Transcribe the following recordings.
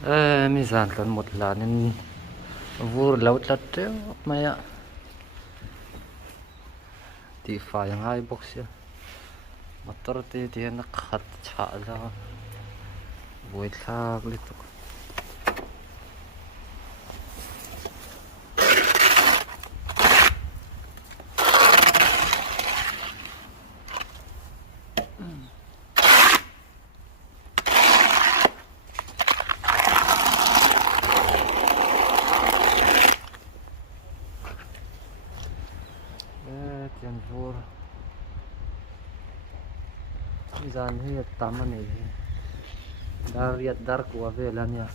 mi zan kan một là nên vur lâu tlat treo mày ạ thì phải ngay box ya motor thì nó khát chả ra vui thác lít tiền vur mi zan hi tắm anh ấy dar của về là nha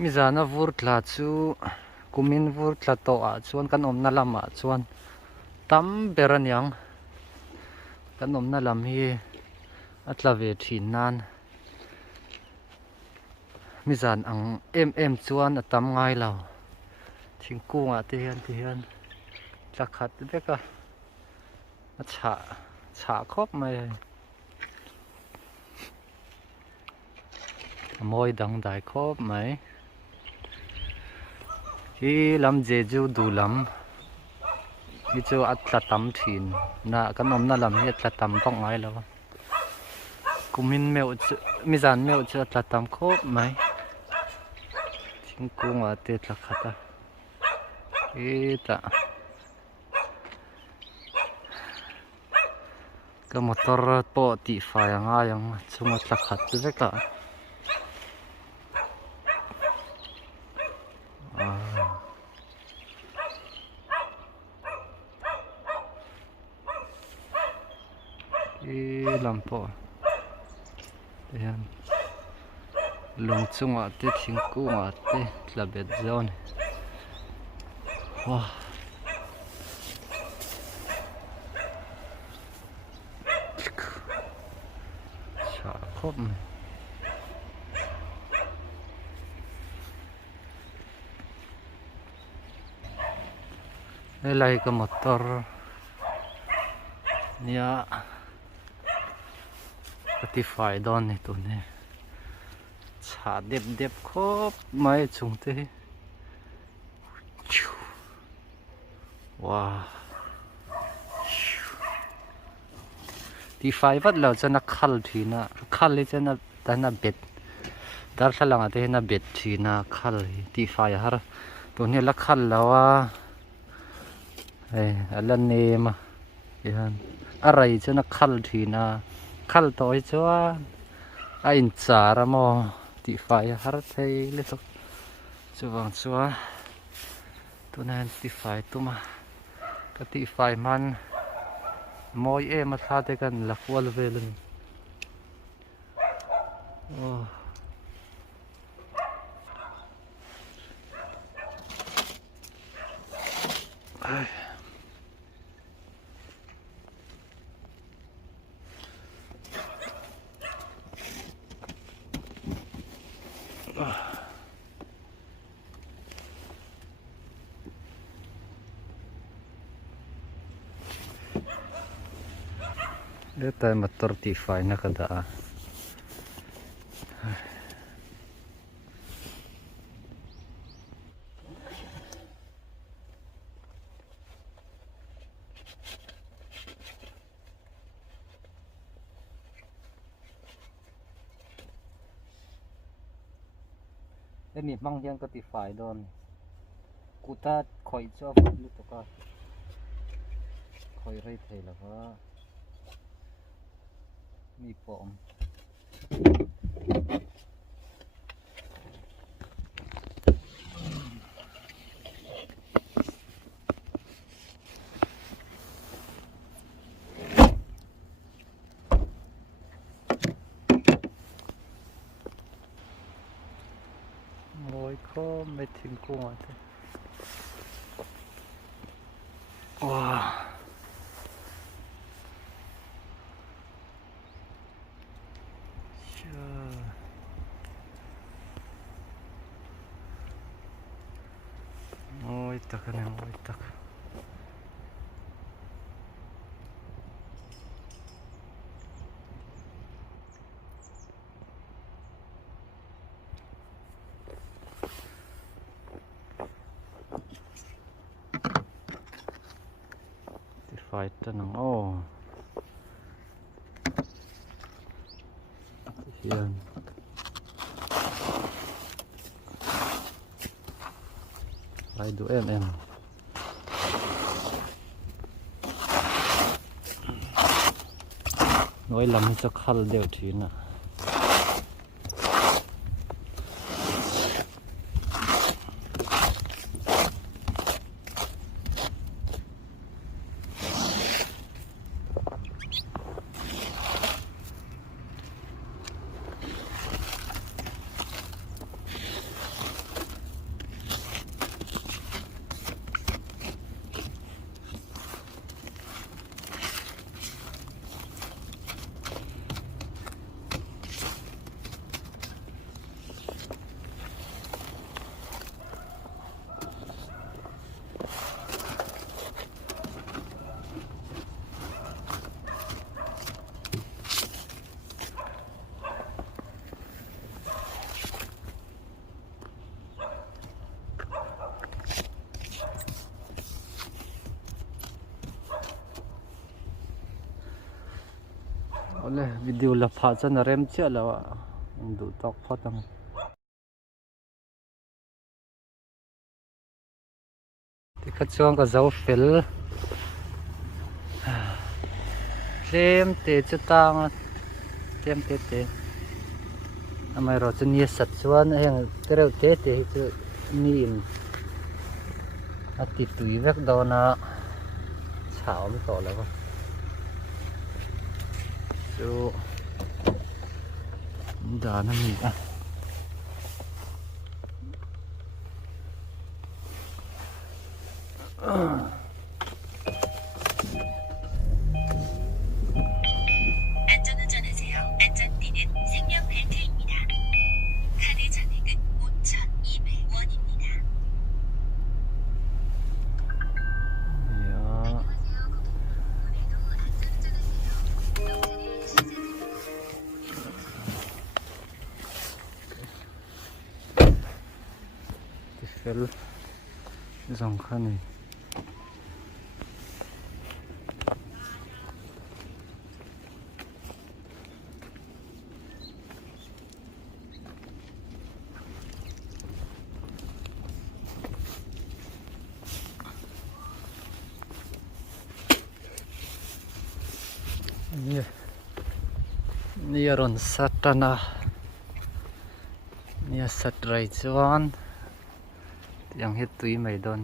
mi zan a vur tla chu kumin vur tla to a chuan kan om na lama chuan tam beran yang kan om na lam hi atla ve thin nan mi zan ang em chuan atam ngai lo thingkung ah te hian tla khat veka a chha khop mai moi dang dai khop mai hi lam jeju du lam hi chu atla tam thin na kan om na lam hi atla tam pang ngai lo kumin meu chu mi zan meu chu atla tam khop mai thingkung ah te tla khata ta cái motor po ti fai anga yang chunga tla khat veka làm po yan lung chunga te thingkunga te tla bet zone wow chả khóc đây là cái motor nia cái phải đòn này tụi này chả đẹp khóc mấy chúng thế wow thì phải vắt lâu cho nó khal thì nó khal cho nó ta nó bệt dar sa lang ate na bệt thì nó khal thì phải har tụi này là khal lâu à ê lần này mà yan aray cho nó khal thì nó khal tối cho anh trả ra mà thì phải har thấy lấy thôi cho vàng cho tụi này thì phải tụi mà cái thì phải man mỗi em mà sao thế cần là qual về luôn để tay mà tор thì phải nó cái đã มีบางอย่างก็ติดไฟโดนกูถ้าคอยชอบลูกตะก็คอยไรเทแล้วก็มีปอมโอ้ยก็ไม่ทิ้งกูอ่ะว้าโอ้ยตักเนี่ยโอ้ยตักติดไฟตัวหนังโอ้เฮียนไปดูน้อยลำจะคัลเดียวทีน่ะเลยวิดีโอละพาจะน่าเริ่มเชื่อแล้วอ่ะดูตอกพอตั้งที่ขัดช่วงก็จะฟิลเต็มเตะจะตั้งเต็มเตะทำไมเราจะเนี่ยสัดส่วนเองเตะเตะจะนี่อาทิตย์ตุยเวกโดนอ่ะเช้าไม่ต่อแล้วก็ดูด่านั่นนี่อ่ะเฟลสองคันนี่นี่รอนสัตว์นะนี่สัตว์ไรจวนยังเห็ดตุยไม่โดน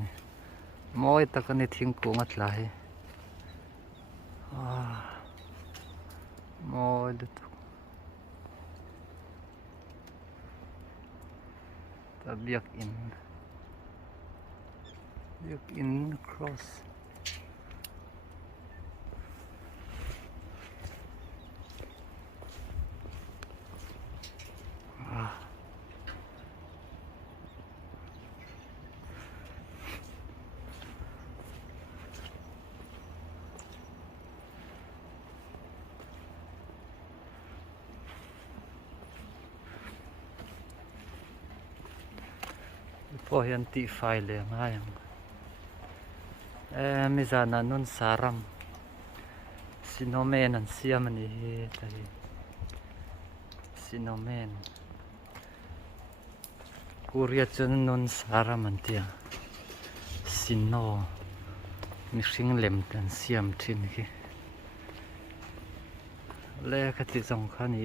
มอยตะกันนี่ทิ้งกูงัดไหลมอยดูตะเบียกอิน crossพอเห็นตีไฟเลยง่ายมิจานานุนสารัมซิโนเมนันเสียมันนี่ตายซิโนเมน Korea chun non sara man tia sino mi hring lem tan siam thin hi le ka ti zong kha ni